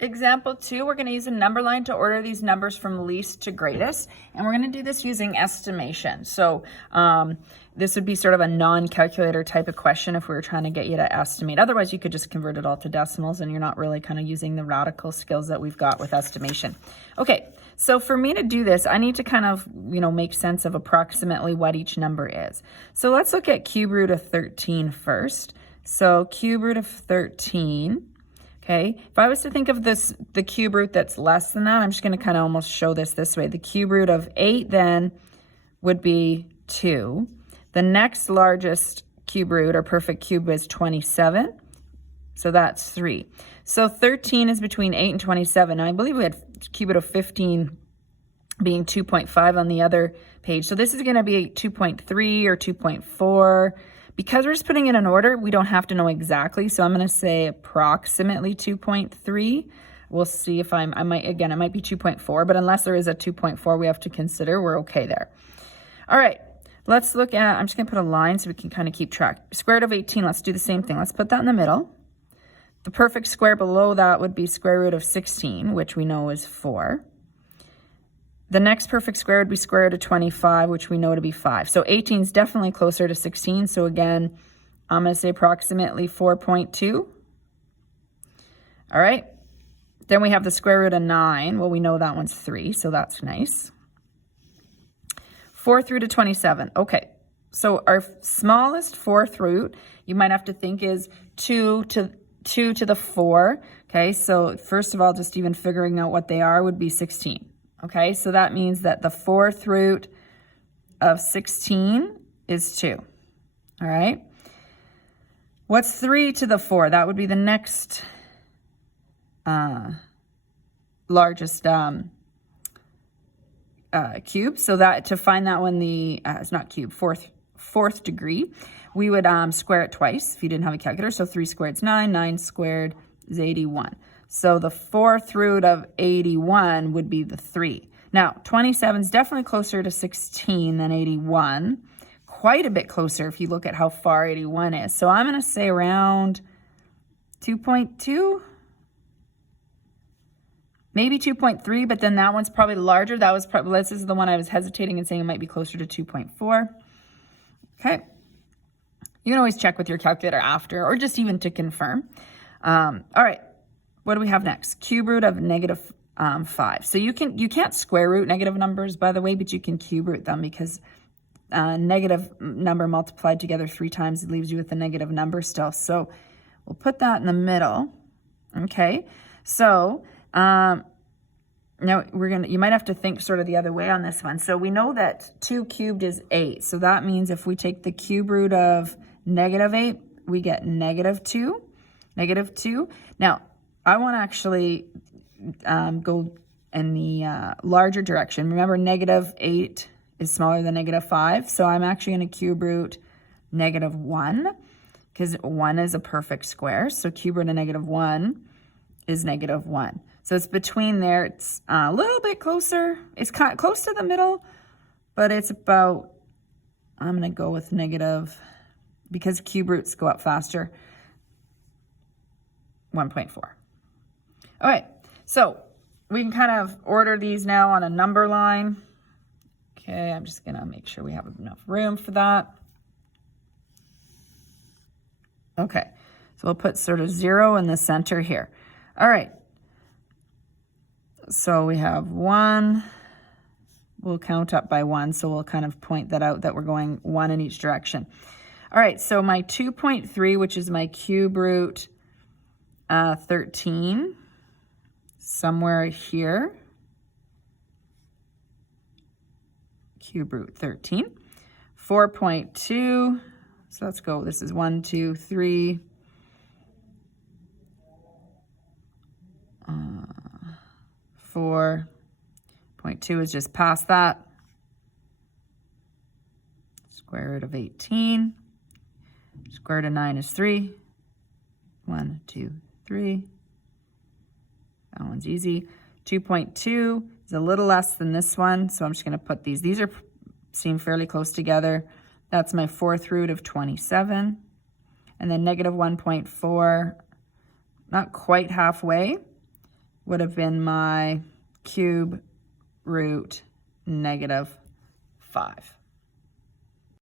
Example 2, we're going to use a number line to order these numbers from least to greatest, and we're going to do this using estimation. So this would be sort of a non-calculator type of question if we were trying to get you to estimate. Otherwise, you could just convert it all to decimals, and you're not really kind of using the radical skills that we've got with estimation. Okay, so for me to do this, I need to kind of, make sense of approximately what each number is. So let's look at cube root of 13 first. So cube root of 13. Okay, if I was to think of the cube root that's less than that, I'm just going to kind of almost show this way. The cube root of 8 then would be 2. The next largest cube root or perfect cube is 27. So that's 3. So 13 is between 8 and 27. Now, I believe we had cube root of 15 being 2.5 on the other page. So this is going to be 2.3 or 2.4. Because we're just putting it in order, we don't have to know exactly. So I'm going to say approximately 2.3. We'll see if it might be 2.4, but unless there is a 2.4 we have to consider, we're okay there. All right, let's look at, I'm just going to put a line so we can kind of keep track. Square root of 18, let's do the same thing. Let's put that in the middle. The perfect square below that would be square root of 16, which we know is 4. The next perfect square would be square root of 25, which we know to be 5. So 18 is definitely closer to 16. So again, I'm going to say approximately 4.2. All right. Then we have the square root of 9. Well, we know that one's 3, so that's nice. 4th root of 27. Okay. So our smallest fourth root, you might have to think, is 2 to the 4. Okay. So first of all, just even figuring out what they are would be 16. Okay, so that means that the fourth root of 16 is 2. All right. What's 3 to the 4? That would be the next largest cube. So that to find that one, it's not cube, fourth degree, we would square it twice if you didn't have a calculator. So 3 squared is 9, 9 squared is 81. So the fourth root of 81 would be the 3. Now, 27 is definitely closer to 16 than 81. Quite a bit closer if you look at how far 81 is. So I'm going to say around 2.2, maybe 2.3, but then that one's probably larger. This is the one I was hesitating and saying it might be closer to 2.4. Okay. You can always check with your calculator after, or just even to confirm. All right. What do we have next? Cube root of negative 5. So you can't square root negative numbers, by the way, but you can cube root them because negative number multiplied together 3 times leaves you with a negative number still. So we'll put that in the middle. Okay. So now you might have to think sort of the other way on this one. So we know that 2 cubed is 8. So that means if we take the cube root of negative 8, we get negative 2. Negative 2. Now, I want to actually go in the larger direction. Remember, negative 8 is smaller than negative 5. So I'm actually going to cube root negative 1 because 1 is a perfect square. So cube root of negative 1 is negative 1. So it's between there. It's a little bit closer. It's kind of close to the middle, but it's about, I'm going to go with negative, because cube roots go up faster, 1.4. All right, so we can kind of order these now on a number line. Okay, I'm just gonna make sure we have enough room for that. Okay, so we'll put sort of 0 in the center here. All right, so we have 1. We'll count up by 1, so we'll kind of point that out that we're going 1 in each direction. All right, so my 2.3, which is my cube root 13, somewhere here, cube root 13, 4.2, so let's go, this is 1, 2, 3, 4.2 is just past that, square root of 18, square root of 9 is 3, 1, 2, 3. That one's easy. 2.2 is a little less than this one, so I'm just going to put these. These seem fairly close together. That's my fourth root of 27. And then negative 1.4, not quite halfway, would have been my cube root negative 5.